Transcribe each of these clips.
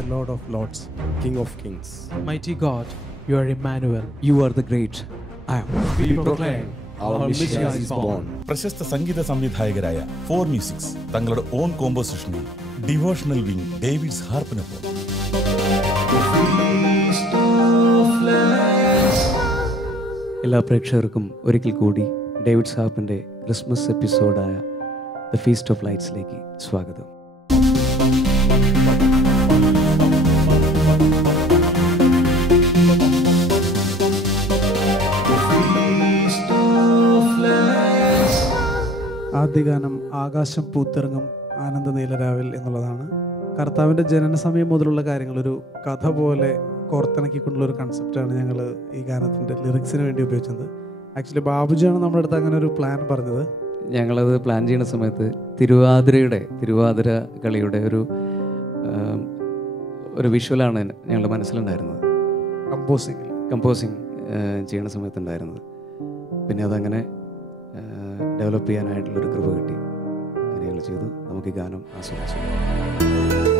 the Lord of Lords, King of Kings. mighty God, you are Emmanuel. You are the great I am. We proclaim Our Messiah is born. പ്രശസ്ത സംഗീത സംവിധായകരായ four musics തങ്ങളുടെ own കോമ്പോസിഷനിൽ devotional wing David's ഹാർപ്പിനൊപ്പം എല്ലാ പ്രേക്ഷകർക്കും ഒരിക്കൽ കൂടി ഡേവിഡ് സാപ്പിന്റെ ക്രിസ്മസ് എപ്പിസോഡായ ദ ഫീസ്റ്റ് ഓഫ് ലൈറ്റ്സിലേക്ക് സ്വാഗതം ആദ്യഗാനം ആകാശം പൂത്തിറങ്ങും ആനന്ദ നീലരാവിൽ എന്നുള്ളതാണ്. കർത്താവിന്റെ ജനന സമയം മുതലുള്ള കാര്യങ്ങൾ ഒരു കഥ പോലെ കോർത്തിണക്കിക്കൊണ്ടുള്ള ഒരു കൺസെപ്റ്റാണ് ഞങ്ങൾ ഈ ഗാനത്തിന്റെ ലിറിക്സിന് വേണ്ടി ഉപയോഗിച്ചത്. ആക്ച്വലി ബാബുജിയാണ് നമ്മുടെ അടുത്ത് അങ്ങനെ ഒരു പ്ലാൻ പറഞ്ഞത്. ഞങ്ങളത് പ്ലാൻ ചെയ്യുന്ന സമയത്ത് തിരുവാതിരയുടെ തിരുവാതിര കളിയുടെ ഒരു ഒരു വിഷ്വലാണ് ഞങ്ങളുടെ മനസ്സിലുണ്ടായിരുന്നത്. കമ്പോസിങ് കമ്പോസിങ് ചെയ്യുന്ന സമയത്തുണ്ടായിരുന്നത്. പിന്നെ അതങ്ങനെ ഡെവലപ്പ് ചെയ്യാനായിട്ടുള്ളൊരു കൃപ കിട്ടി. അങ്ങനെ ചെയ്തു നമുക്ക് ഈ ഗാനം ആസ്വദിച്ചു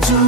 to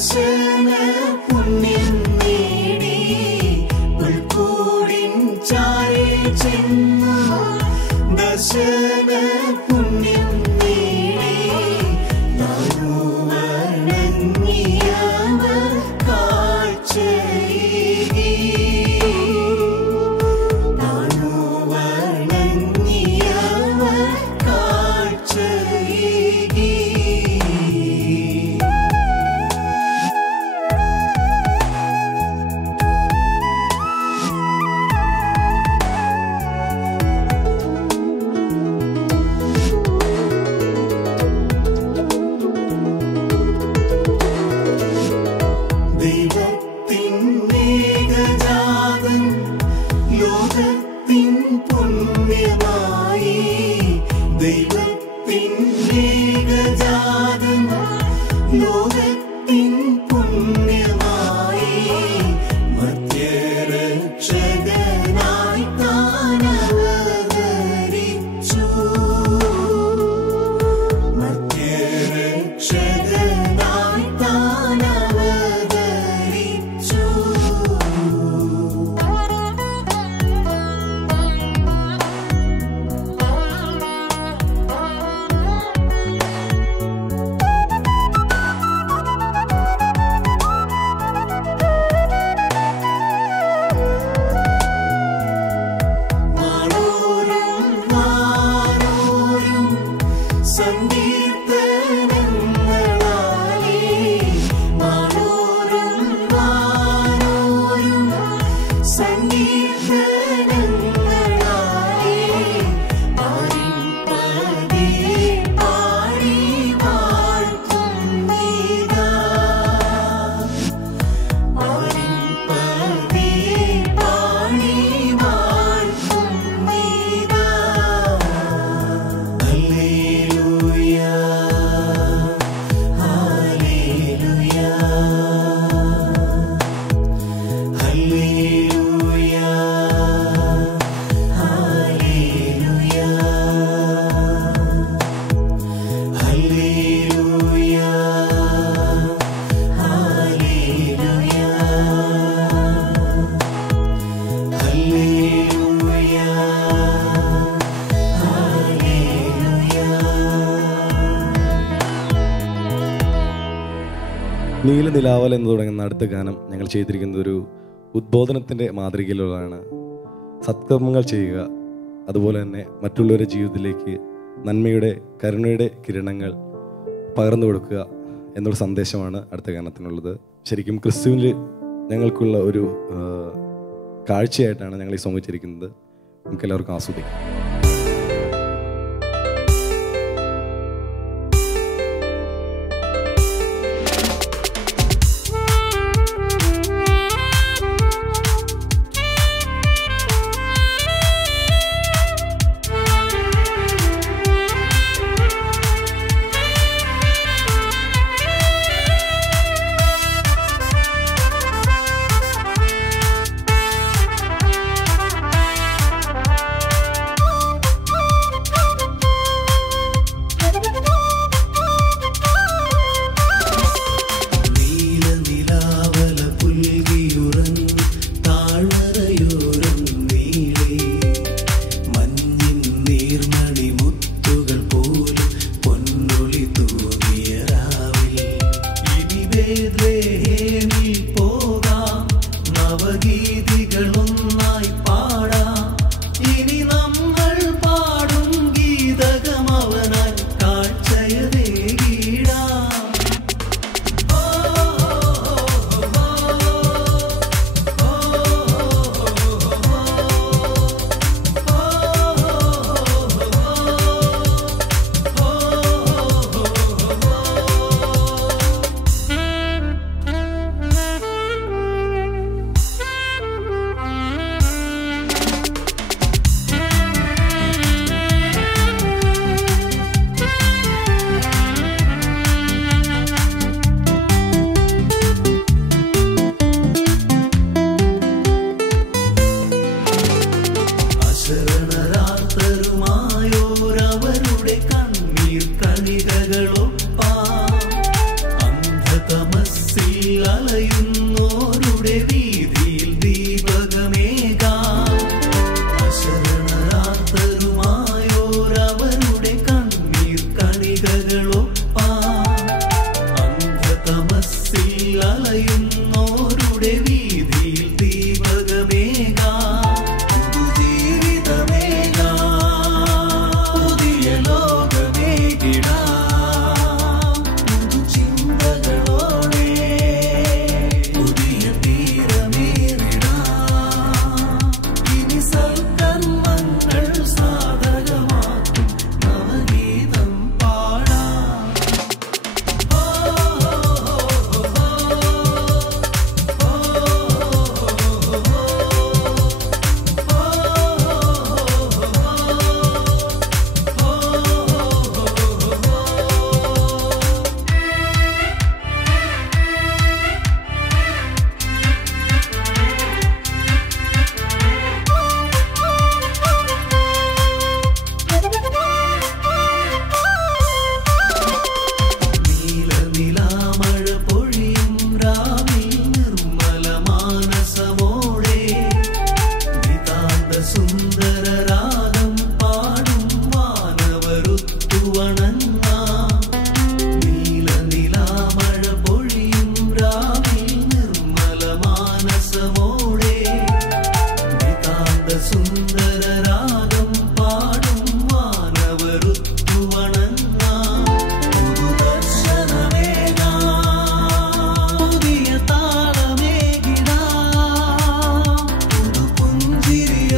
that's sangue. നീലനിലാവൽ എന്ന് തുടങ്ങുന്ന അടുത്ത ഗാനം ഞങ്ങൾ ചെയ്തിരിക്കുന്ന ഒരു ഉദ്ബോധനത്തിന്റെ മാതൃകയിലുള്ളതാണ്. സത്കർമ്മങ്ങൾ ചെയ്യുക അതുപോലെ തന്നെ മറ്റുള്ളവരുടെ ജീവിതത്തിലേക്ക് നന്മയുടെ കരുണയുടെ കിരണങ്ങൾ പകർന്നു കൊടുക്കുക എന്നുള്ള സന്ദേശമാണ് അടുത്ത ഗാനത്തിനുള്ളത്. ശരിക്കും ക്രിസ്തുവിൽ ഞങ്ങൾക്കുള്ള ഒരു കാഴ്ചയായിട്ടാണ് ഞങ്ങൾ ഈ സോങ് വെച്ചിരിക്കുന്നത്. നമുക്ക് എല്ലാവർക്കും ആസ്വദിക്കാം.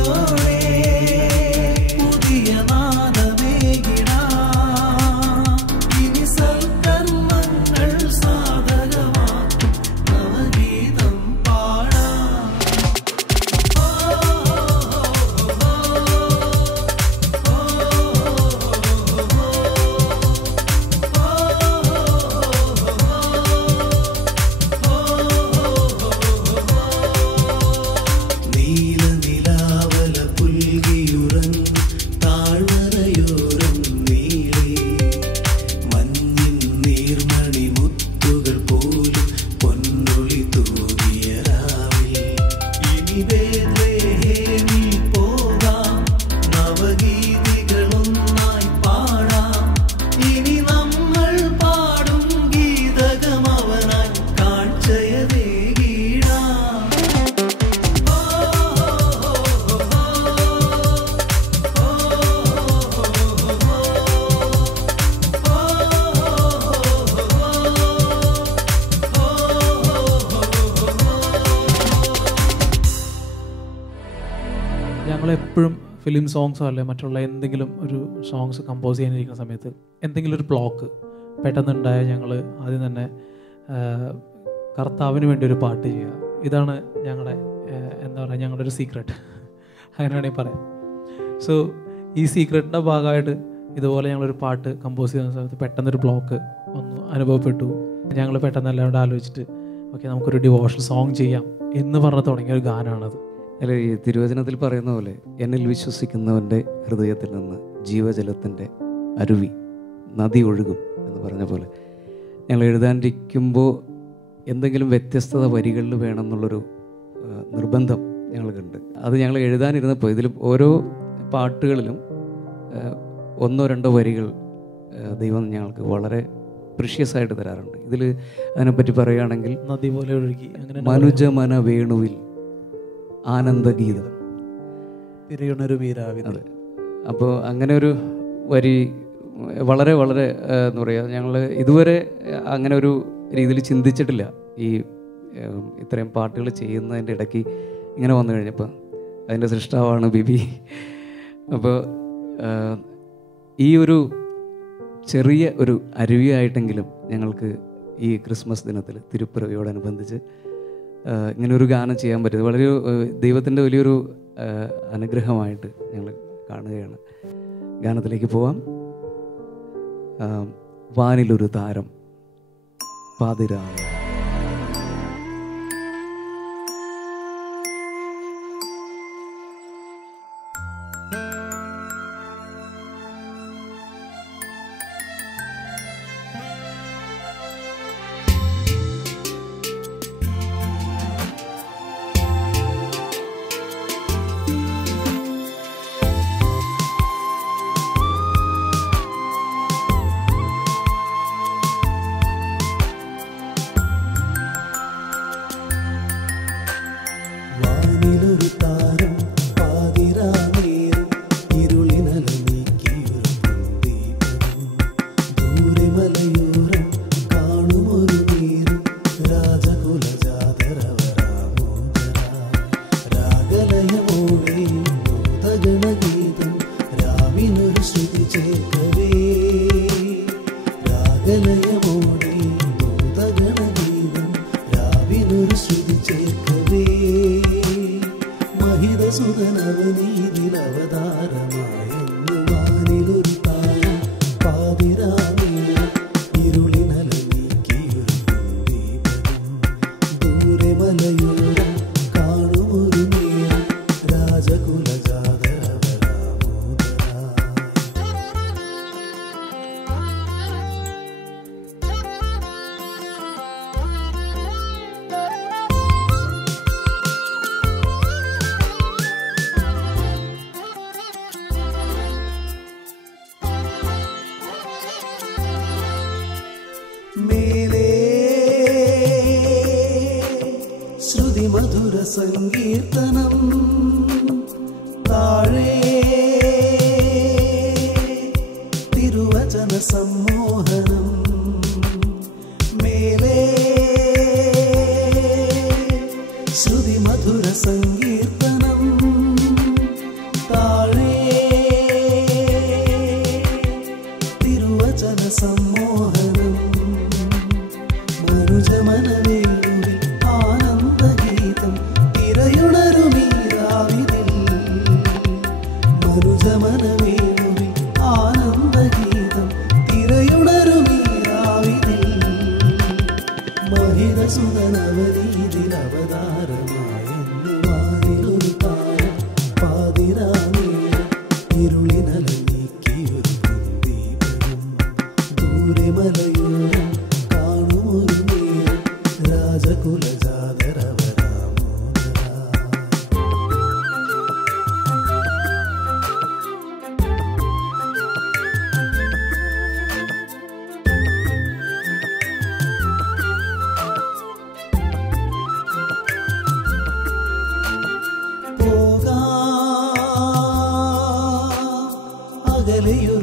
your ഫിലിം സോങ്സോ അല്ലെ മറ്റുള്ള എന്തെങ്കിലും ഒരു സോങ്സ് കമ്പോസ് ചെയ്യാനിരിക്കുന്ന സമയത്ത് എന്തെങ്കിലും ഒരു ബ്ലോക്ക് പെട്ടെന്നുണ്ടായ ഞങ്ങൾ ആദ്യം തന്നെ കർത്താവിന് വേണ്ടി ഒരു പാട്ട് ചെയ്യുക. ഇതാണ് ഞങ്ങളുടെ എന്താ പറയുക ഞങ്ങളുടെ ഒരു സീക്രട്ട് അങ്ങനെ വേണമെങ്കിൽ പറയാം. സോ ഈ സീക്രട്ടിന്റെ ഭാഗമായിട്ട് ഇതുപോലെ ഞങ്ങളൊരു പാട്ട് കമ്പോസ് ചെയ്യുന്ന സമയത്ത് പെട്ടെന്നൊരു ബ്ലോക്ക് വന്നു അനുഭവപ്പെട്ടു. ഞങ്ങൾ പെട്ടെന്ന് എല്ലാവരും ആലോചിച്ചിട്ട് ഓക്കെ നമുക്കൊരു ഡിവോഷണൽ സോങ് ചെയ്യാം എന്ന് പറഞ്ഞ് തുടങ്ങിയ ഒരു ഗാനമാണത് അല്ല ഈ തിരുവചനത്തിൽ പറയുന്ന പോലെ എന്നിൽ വിശ്വസിക്കുന്നവന്റെ ഹൃദയത്തിൽ നിന്ന് ജീവജലത്തിന്റെ അരുവി നദി ഒഴുകും എന്ന് പറഞ്ഞ പോലെ. ഞങ്ങൾ എഴുതാനിരിക്കുമ്പോൾ എന്തെങ്കിലും വ്യത്യസ്തത വരികളിൽ വേണമെന്നുള്ളൊരു നിർബന്ധം ഞങ്ങൾക്കുണ്ട്. അത് ഞങ്ങൾ എഴുതാനിരുന്നപ്പോൾ ഇതിൽ ഓരോ പാട്ടുകളിലും ഒന്നോ രണ്ടോ വരികൾ ദൈവം ഞങ്ങൾക്ക് വളരെ പ്രിഷ്യസ് ആയിട്ട് തരാറുണ്ട്. ഇതിൽ അതിനെപ്പറ്റി പറയുകയാണെങ്കിൽ നദി പോലെ ഒഴുകി മനുജമന വേണുവിൽ ആനന്ദഗീതം. അതെ. അപ്പോൾ അങ്ങനെ ഒരു വരി വളരെ വളരെ എന്ന് എന്താ പറയുക ഞങ്ങൾ ഇതുവരെ അങ്ങനെ ഒരു രീതിയിൽ ചിന്തിച്ചിട്ടില്ല. ഈ ഇത്രയും പാട്ടുകൾ ചെയ്യുന്നതിന്റെ ഇടയ്ക്ക് ഇങ്ങനെ വന്നു കഴിഞ്ഞപ്പോൾ അതിന്റെ സൃഷ്ടാവാണ് ബിബി. അപ്പോൾ ഈ ഒരു ചെറിയ ഒരു അരുവിയായിട്ടെങ്കിലും ഞങ്ങൾക്ക് ഈ ക്രിസ്മസ് ദിനത്തിൽ തിരുപ്പിറവിയോടനുബന്ധിച്ച് ഇങ്ങനെ ഒരു ഗാനം ചെയ്യാൻ പറ്റിയത് വളരെ ദൈവത്തിന്റെ വലിയൊരു അനുഗ്രഹമായിട്ട് ഞങ്ങൾ കാണുകയാണ്. ഗാനത്തിലേക്ക് പോവാം. വാനിലൊരു താരം. പാതിരാണ് delirio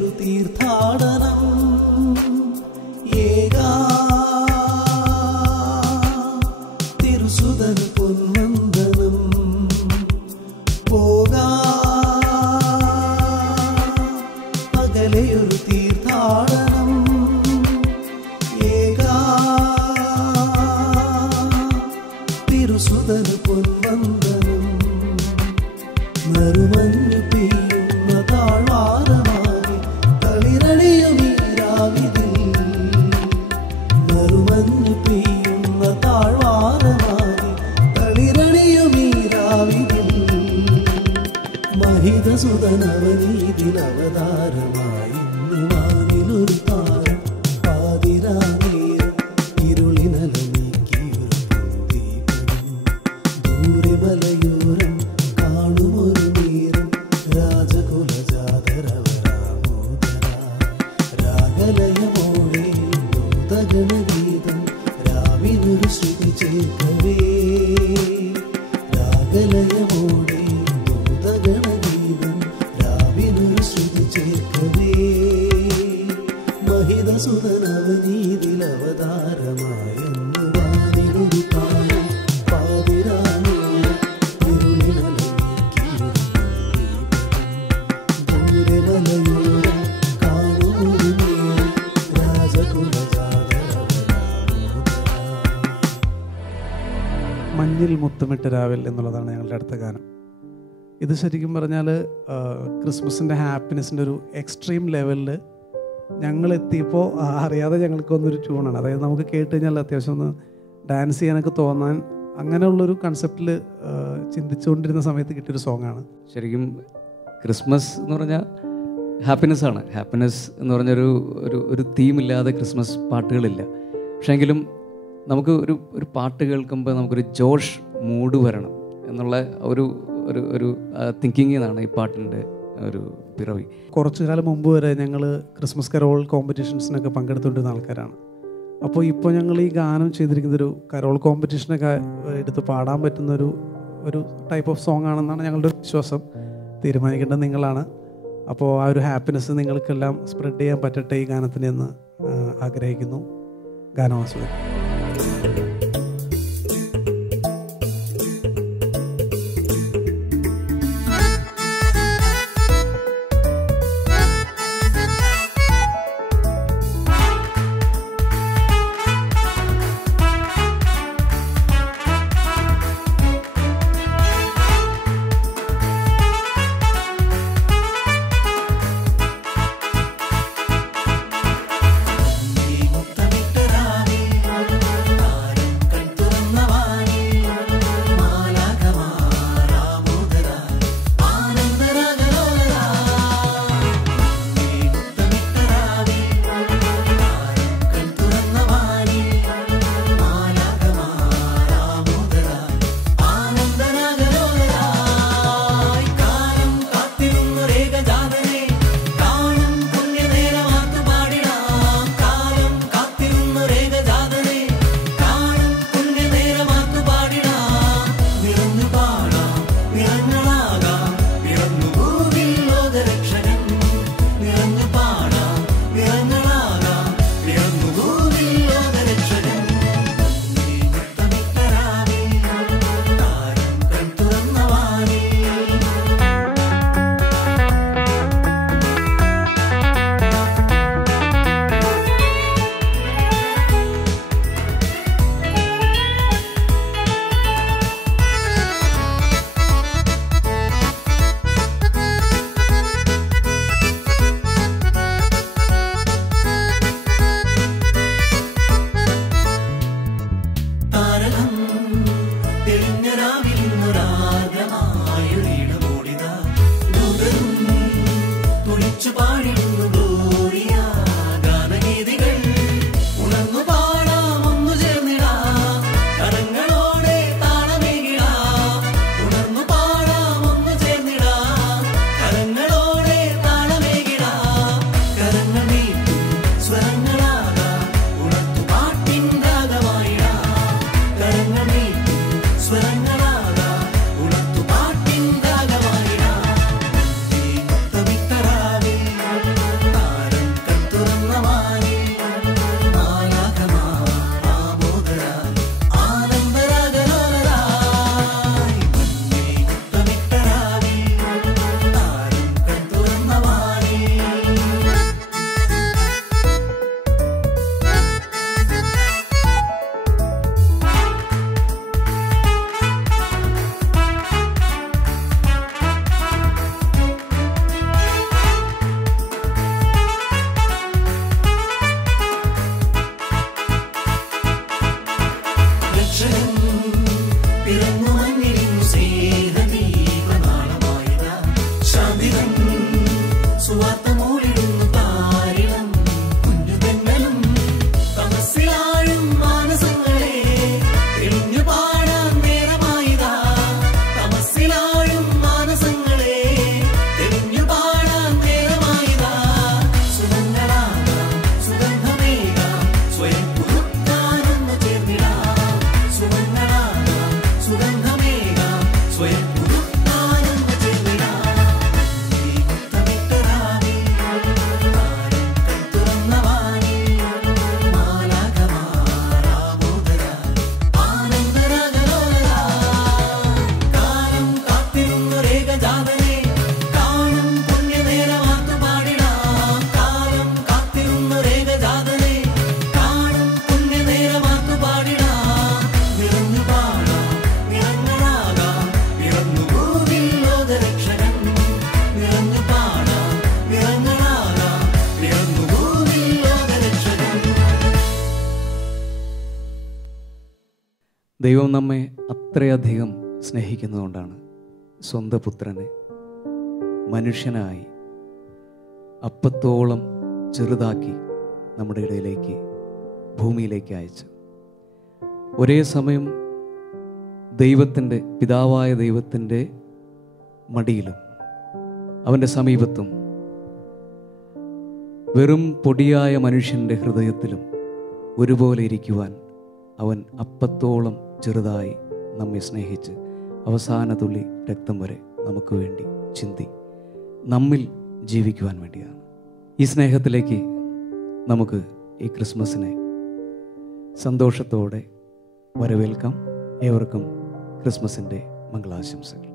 രാവിൽ എന്നുള്ളതാണ് ഞങ്ങളുടെ അടുത്ത ഗാനം. ഇത് ശരിക്കും പറഞ്ഞാൽ ക്രിസ്മസിന്റെ ഹാപ്പിനെസ്സിന്റെ ഒരു എക്സ്ട്രീം ലെവലിൽ ഞങ്ങൾ എത്തിയപ്പോൾ അറിയാതെ ഞങ്ങൾക്ക് വന്നൊരു ട്യൂണാണ്. അതായത് നമുക്ക് കേട്ട് കഴിഞ്ഞാൽ അത്യാവശ്യം ഒന്ന് ഡാൻസ് ചെയ്യാനൊക്കെ തോന്നാൻ അങ്ങനെയുള്ളൊരു കൺസെപ്റ്റിൽ ചിന്തിച്ചുകൊണ്ടിരുന്ന സമയത്ത് കിട്ടിയൊരു സോങ്ങാണ് ശരിക്കും ക്രിസ്മസ് എന്ന് പറഞ്ഞാൽ ഹാപ്പിനെസ് ആണ്. ഹാപ്പിനെസ് എന്ന് പറഞ്ഞൊരു ഒരു ഒരു തീമില്ലാതെ ക്രിസ്മസ് പാട്ടുകളില്ല. പക്ഷേ എങ്കിലും നമുക്ക് ഒരു ഒരു പാട്ട് കേൾക്കുമ്പോൾ നമുക്കൊരു ജോഷ് മൂഡ് വരണം എന്നുള്ള ഒരു ഒരു ഒരു തിങ്കിങ്ങിൽ നിന്നാണ് ഈ പാട്ടിന്റെ ഒരു പിറവി. കുറച്ചു കാലം മുമ്പ് വരെ ഞങ്ങൾ ക്രിസ്മസ് കരോൾ കോമ്പറ്റീഷൻസിനൊക്കെ പങ്കെടുത്തുകൊണ്ടിരുന്ന ആൾക്കാരാണ്. അപ്പോൾ ഇപ്പോൾ ഞങ്ങൾ ഈ ഗാനം ചെയ്തിരിക്കുന്ന ഒരു കരോൾ കോമ്പറ്റീഷനൊക്കെ എടുത്ത് പാടാൻ പറ്റുന്ന ഒരു ഒരു ടൈപ്പ് ഓഫ് സോങ് ആണെന്നാണ് ഞങ്ങളുടെ വിശ്വാസം. തീരുമാനിക്കേണ്ടത് നിങ്ങളാണ്. അപ്പോൾ ആ ഒരു ഹാപ്പിനെസ് നിങ്ങൾക്കെല്ലാം സ്പ്രെഡ് ചെയ്യാൻ പറ്റട്ടെ ഈ ഗാനത്തിനെന്ന് ആഗ്രഹിക്കുന്നു. ഗാനം ആസ്വദിക്കും. ദൈവം നമ്മെ അത്രയധികം സ്നേഹിക്കുന്നതുകൊണ്ടാണ് സ്വന്തം പുത്രനെ മനുഷ്യനായി അപ്പത്തോളം ചെറുതാക്കി നമ്മുടെ ഇടയിലേക്ക് ഭൂമിയിലേക്ക് അയച്ചു. ഒരേ സമയം ദൈവത്തിന്റെ പിതാവായ ദൈവത്തിന്റെ മടിയിലും അവന്റെ സമീപത്തും വെറും പൊടിയായ മനുഷ്യന്റെ ഹൃദയത്തിലും ഒരുപോലെ ഇരിക്കുവാൻ അവൻ അപ്പത്തോളം ചെറുതായി നമ്മെ സ്നേഹിച്ച് അവസാന തുള്ളി രക്തം വരെ നമുക്ക് വേണ്ടി ചിന്തി. നമ്മിൽ ജീവിക്കുവാൻ വേണ്ടിയാണ്. ഈ സ്നേഹത്തിലേക്ക് നമുക്ക് ഈ ക്രിസ്മസിനെ സന്തോഷത്തോടെ വരവേൽക്കാം. ഏവർക്കും ക്രിസ്മസിന്റെ മംഗളാശംസകൾ.